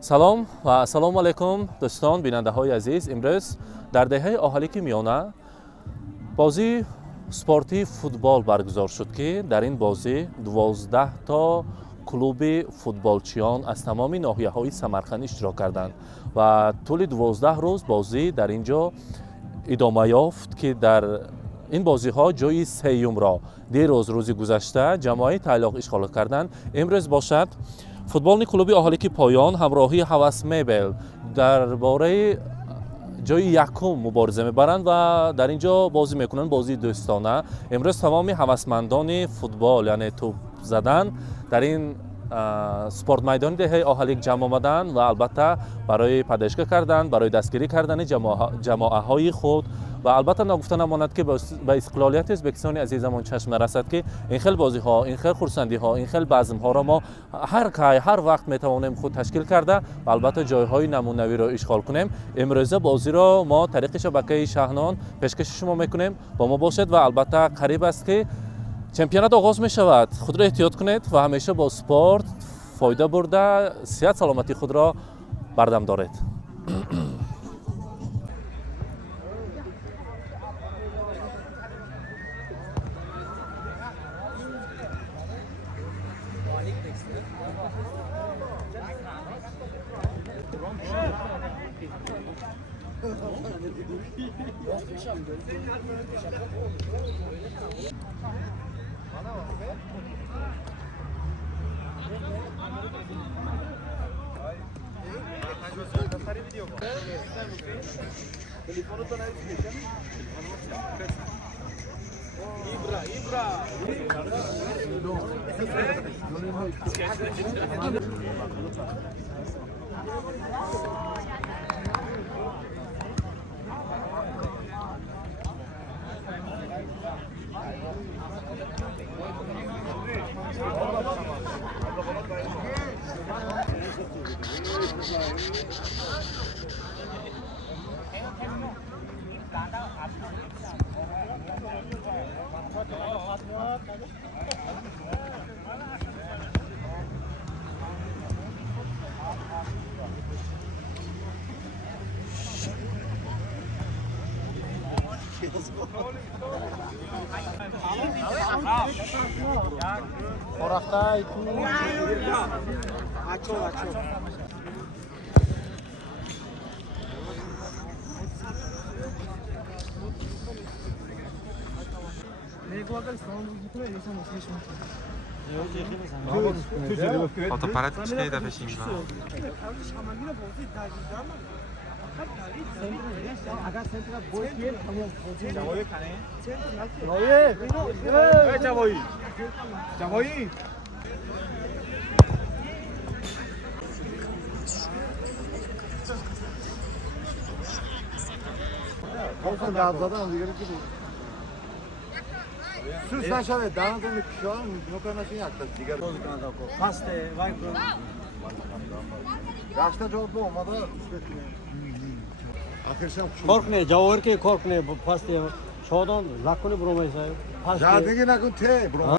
سلام و السلام علیکم دوستان بیننده های عزیز. امروز در دهه اهالیک میانه بازی سپورتی فوتبال برگزار شد که در این بازی 12 تا کلوب فوتبالچیان از تمام ناحیه های سمرقند اشتراک کردند و طول 12 روز بازی در اینجا ادامه یافت که در این بازی ها جای سیوم را دیروز روز گذشته جماعی تعلیق اشغال کردند. امروز باشد فوتبال کلوب اهالیک پایان همراهی هوس میبل درباره جای یکم مبارزه میبرند و در اینجا بازی میکنند، بازی دوستانه. امروز تمام هوسمندان فوتبال یعنی توپ زدن در این سپورت میدان دهه اهالیک جمع آمدن و البته برای پدیشگاه کردن، برای دستگیری کردن جماعه های خود و البته نگفته نماند که به استقلالیت ازبکستان عزیزمان چشم نرسد که این خیل بازی ها، این خیل خورسندی ها، این خیل بزم ها را ما هر وقت میتوانیم خود تشکیل کرده و البته جای های نمونوی را اشغال کنیم. امروزه بازی را ما طریق شبکه شاهنامه پیشکش شما میکنیم، با ما باشید و البته قریب است که چمپیونات آغاز می شود. خود را احتیاط کنید و همیشه با سپورت فایده برده صحت سلامتی خود را بردم دارید. Fotoaparat içine de peşin var. Sus نشده دهان تو میکشم نکنه این اکتاش دیگر پاسته وای برو گشته جواب با اومده آخرشم korkne javor ke korkne پاسته شادان زاکنه برو میسای پاسته جادگی نکن ته برو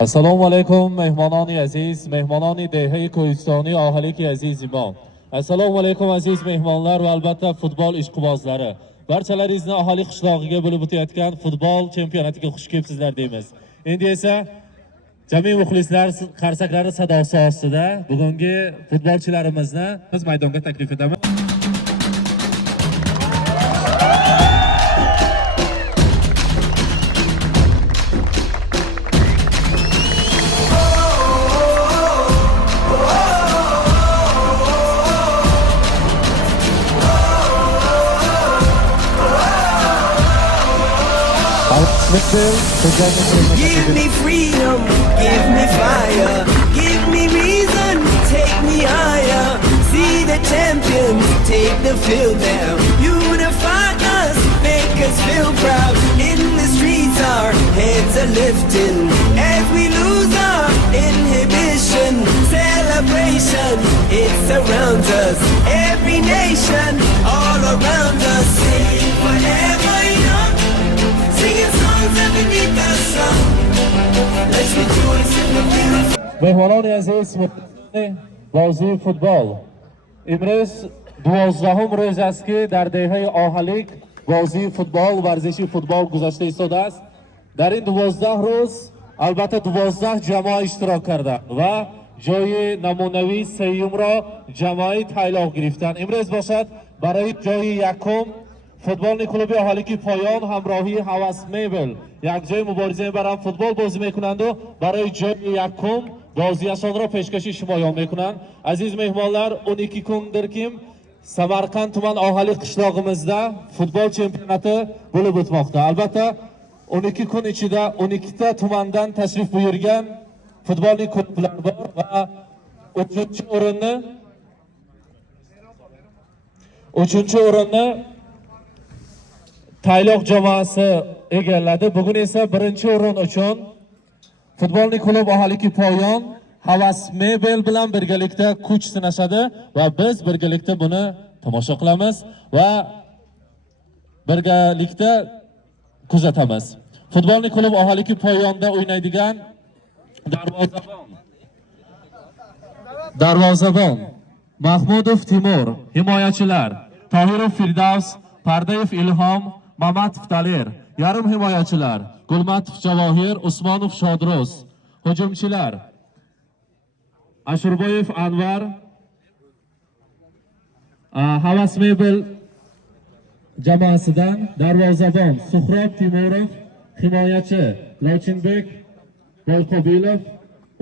السلام علیکم مهمانان عزیز، مهمانان دهه کوهستانی اهالیک عزیز ما. السلام علیکم عزیز مهمانlar و البته فوتبال ishqibozlari. barchalaringizni aholi qishlog'iga bo'lib o'tayotgan futbol chempionatiga xush kelibsizlar deymiz. Endi esa jami muxlislar qarsaklari sadosi ostida bugungi futbolchilarimizni biz maydonga taklif etamiz. Give me freedom, give me fire, give me reason, take me higher. See the champions take the field now. Unify us, make us feel proud. In the streets our heads are lifting as we lose our inhibition. Celebration, it surrounds us. Every nation, all around us. Sing forever young, singing songs underneath the sun. Let's rejoice in the beautiful. Mehmononi aziz, bozی فوتبال امروز 12 روز است که در دهه آهلیک بازی فوتبال ورزشی فوتبال گذاشته ایستاده است. در این 12 روز البته 12 جماع اشتراک کردند و جای نمونوی سیوم را جماعی تایلاق گرفتند. امروز باشد برای جای یکم فوتبال کلوب آهالیک پایان همراهی هوس میبل یک جای مبارزه میبرند، فوتبال بازی میکنند و برای جای یکم بازیشان را پیشکشی شمایان میکنند. عزیز مهمانlar 12 kundir kim Samarqand tuman aholi qishlog'imizda futbol chempionati bo'lib o'tmoqda. Albatta 12 kun ichida 12 ta tumandan tashrif buyurgan futbolning klublar bor va 3-chi o'rinni Tayloq jamoasi egalladi. Bugun esa 1-chi o'rin uchun futbolning klub aholiga poyon Havas Mebel bilan birgalikda kuch sinashadi va biz birgalikda buni tomosha qilamiz va birgalikda kuzatamiz. Futbolning klub aholiga poyonda o'ynaydigan darvozabon Mahmudov Timur, himoyachilar Tohirov Firdavs, Pardayev Ilhom, Mamatov Talir, yarim himoyachilar Gulmatov Javohir, Usmonov Shodro'z, hujumchilar Ashurboyev Anvar, Havas Mebel jamoasidan darvozabon Suhrob Timurov, himoyachi Lochinbek Bolqobilov,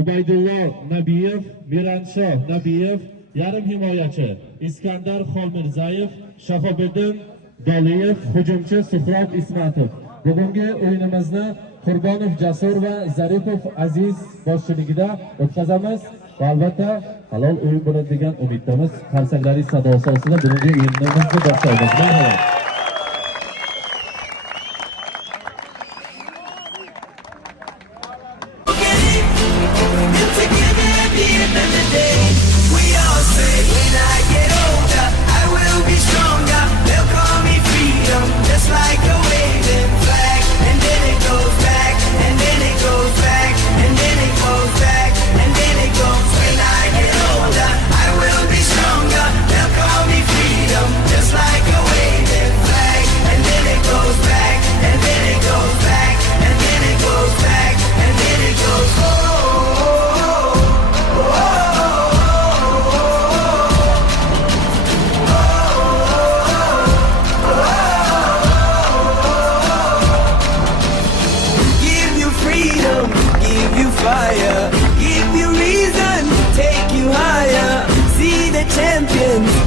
Ubaydullo Nabiyev, Miranshoh Nabiyev, yarim himoyachi Iskandar Xolmirzayev, Shahobiddin Doliyev, hujumchi Suhrob Ismatov. Bugungi o'yinimizni Qurbonov Jasur va Zaripov Aziz boshchiligida o'tkazamiz va albatta halol o'yin bo'ladi degan umiddamiz. Qarsaklaringiz sadosi ostida bugungi o'yinimizni boshlaymiz. Marhamat.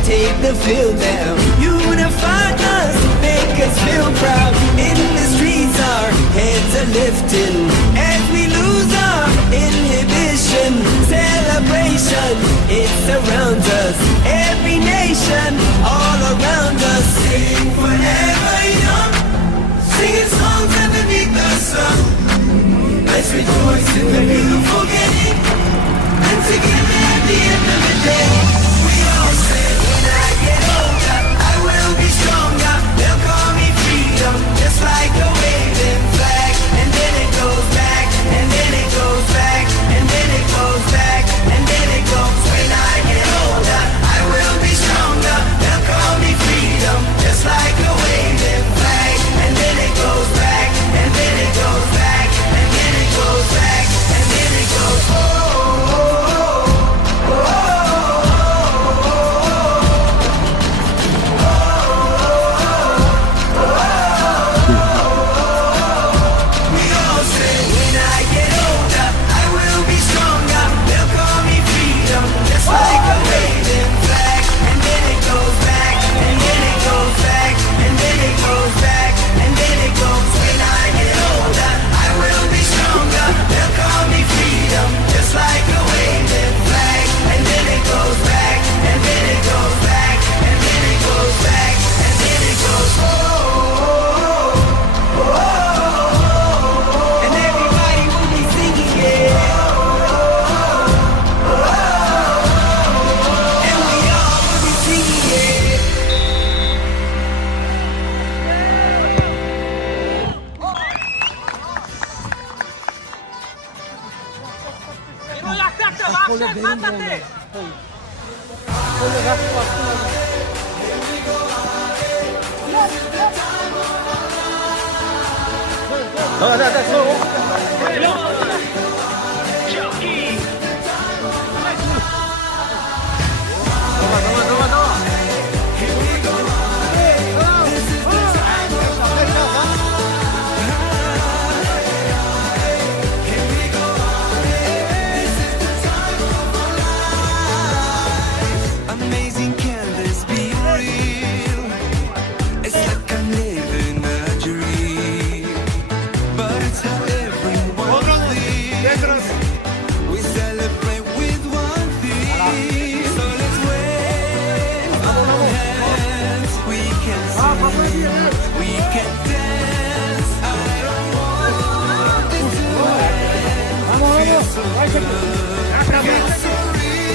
Take the field now, unify us, make us feel proud. In the streets our heads are lifting as we lose our inhibition. Celebration, it surrounds us. Every nation, all around us. Sing forever young, singing songs underneath the sun. Let's rejoice in the beautiful getting, and together at the end of the day, we all say, when I get older, I will be stronger. They'll call me freedom, just like a waving flag. And then it goes back, and then it goes back, and then it goes back, and then it goes. When I get older, I will be stronger. They'll Amazing, can this be real? It's like I'm living a dream, but it's how everyone feels. We celebrate with one thing, so let's wave our hands. We can sing, we can dance. I don't want this to end. Feels so good, feels so real.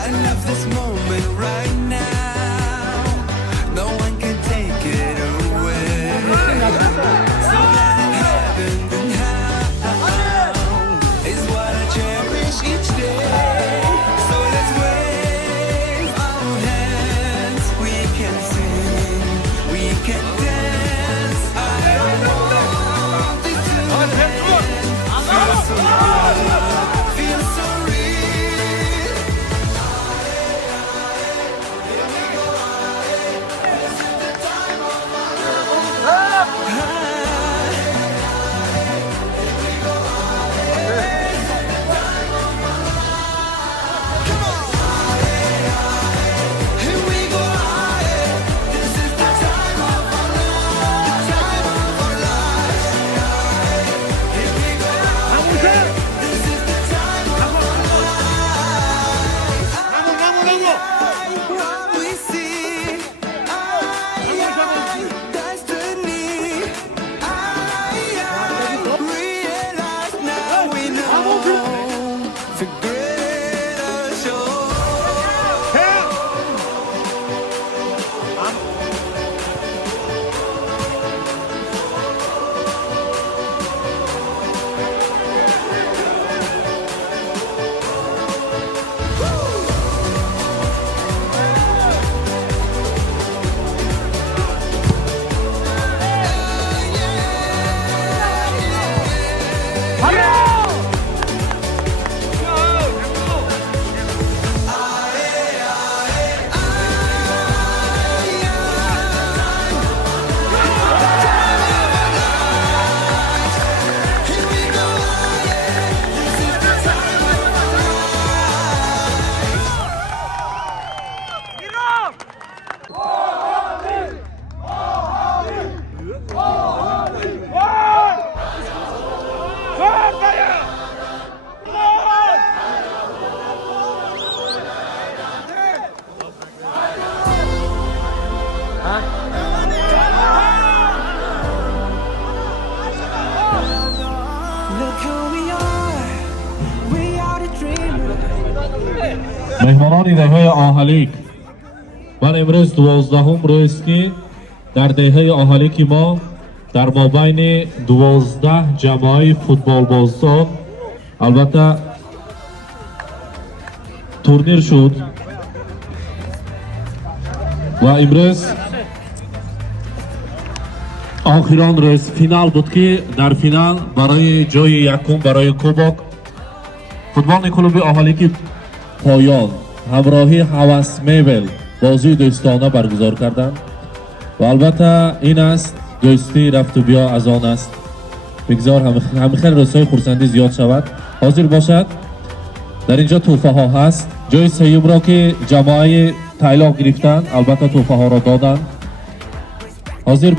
I love this moment right now. No one can take it away. So let it happen, and how is what I cherish each day. So let's wave our hands. We can sing, we can dance. I don't want this to end. Feel so good, feel so real. Here we go, this is the time of our lives, the time of our lives. Here we go, this is the time of our lives. What we see, destiny. Realize now we know the greater show. Here we go, this is the time of our lives. Look who we are the dreamers. مهمانان دهه آهلیک من امروز 12 روز که در دهه آهلیک ما در مابین 12 جماعی فوتبال بازان البته تورنیر شد و امروز آخران روز فینال بود که در فینال برای جای یکم برای کوبک فوتبال کلوب آهلیک پایان همراهی هوس میبل بازی دوستانه برگزار کردند و البته این است دوستی رفت و بیا از آن است بگذار همیشه روزهای خورسندی زیاد شود حاضر باشد در اینجا توفه ها هست جای سیوم را که جماعه تایلاق گرفتن البته توفه ها را دادن حاضر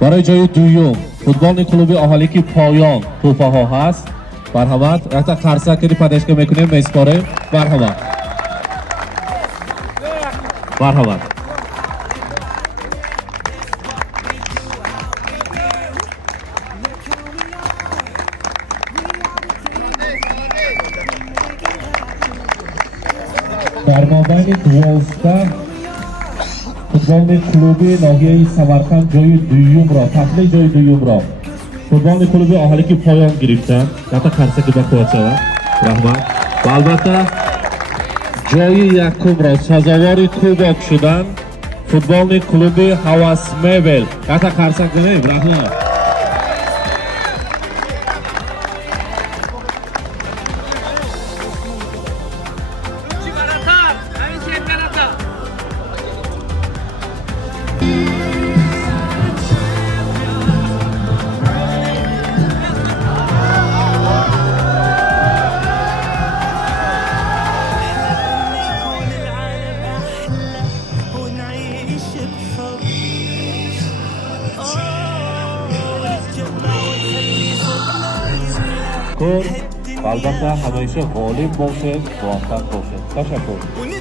برای جای دویوم فوتبال کلوب آهلیک پایان توفه ها هست مرحبا رفتا خرسکی پدشکه میکنیم میسپاره مرحبا مرحبا در مابین 12 فوتبال کلوبی ناحیه سمرقند جای دوم را تحلیل جای دوم را فوتبال کلوبی آهالکی پایان گرفتند رفتا خرسکی با خواهد شود رحمت و البته جای یکم را سزاوار کوباک شدن فوتبال کلوبی هواس میبل رفتا خرسک زنیم رحمت کن البته همیشه غالب باشه موفق باشه تشکر